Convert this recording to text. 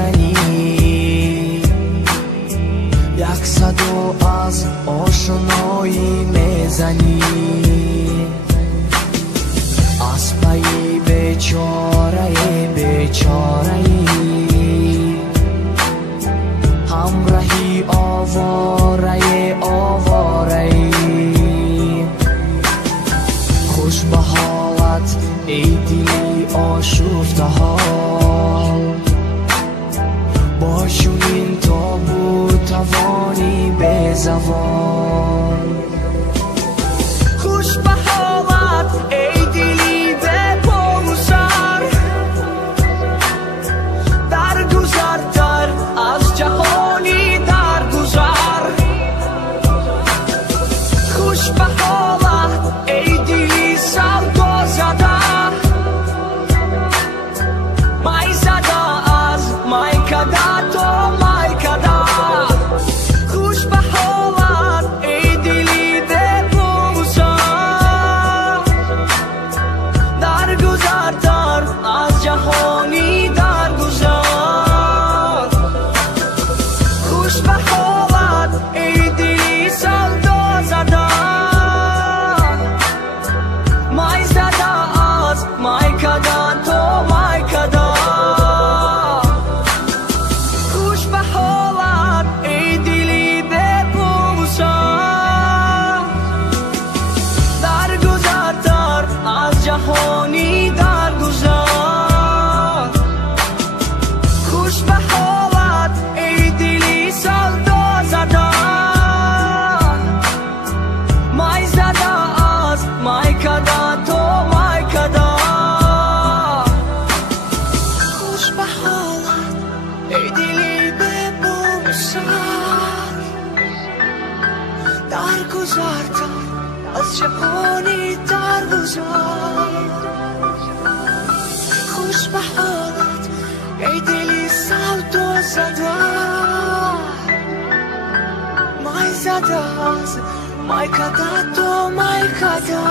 بزنی، یک صدا از آشنایی میزنی. از پی بیچاره بیچاره‌ای، همراهی آواره آواره‌ای. خوش به حالت ای دلی آشفته حال، با چنین تاب و توانی به زوال. خوش به حالت ای دلی به پا و سر، در گذرتر از جهانی در گذر. خوش به حالت ای دلی سودا زده، مای زده از مای کده تو مای کده. خوش به حالت ای دلی به پا و سر، در گذرتر از جهانی در گذر. خوش به حالت ای دلی سودا زده، مای زده از مای کده تو مای کده. خوش به حالت ای دلی به پا و سر، در گذرتر از جهانی در گذر. خوش به حالت ای دلی سودا زده، مای زده از مای کده تو مای کده. خوش به حالت ای دلی به پا و سر، در گذرتر از جهانی در گذر. خوش به حالت ای دلی سودا زده، مای زده از مای کده تو مای کده.